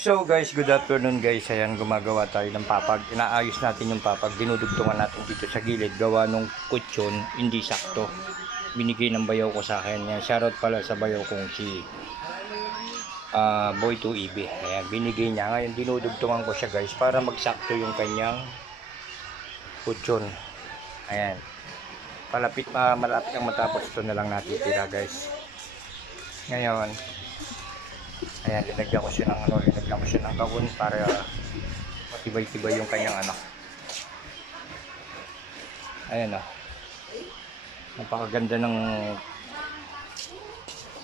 So guys, good afternoon guys. Ayan, gumagawa tayo ng papag. Inaayos natin yung papag. Dinudugtungan natin dito sa gilid. Gawa nung kutsyon, hindi sakto. Binigay ng bayaw ko sa akin. Yan, shoutout pala sa bayaw kong si Boy 2EB. Ayan, binigay niya. Ngayon, dinudugtungan ko siya guys para magsakto yung kanyang kutsyon. Ayan. Malapit ang matapos. Ito na lang natin tira guys. Ngayon, ayan, linagyan ko siya ng kahon para matibay-tibay yung kanyang ayan napakaganda ng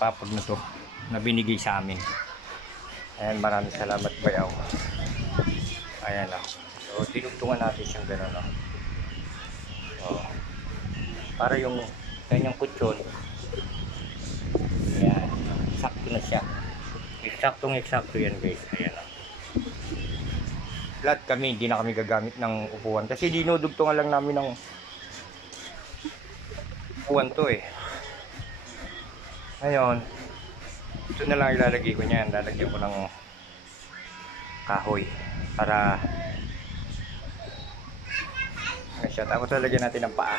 papag na to na binigay sa amin. Ayan, maraming salamat bayaw. Ayan so tinugtungan natin siyang gano'n para yung kanyang kutsyon, ayan, sakto na siya. Eksaktong-eksakto yan guys. Ayan lahat kami, hindi na kami gagamit ng upuan kasi dinudugtungan lang namin ng upuan to Ngayon, ito na lang ilalagay ko niyan. Lalagyan ko ng kahoy para siya. Tapos lalagyan natin ng paa.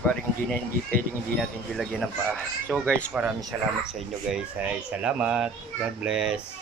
Parang hindi pwedeng hindi natin ilagyan ng paa. So guys, maraming salamat sa inyo guys. Salamat. God bless.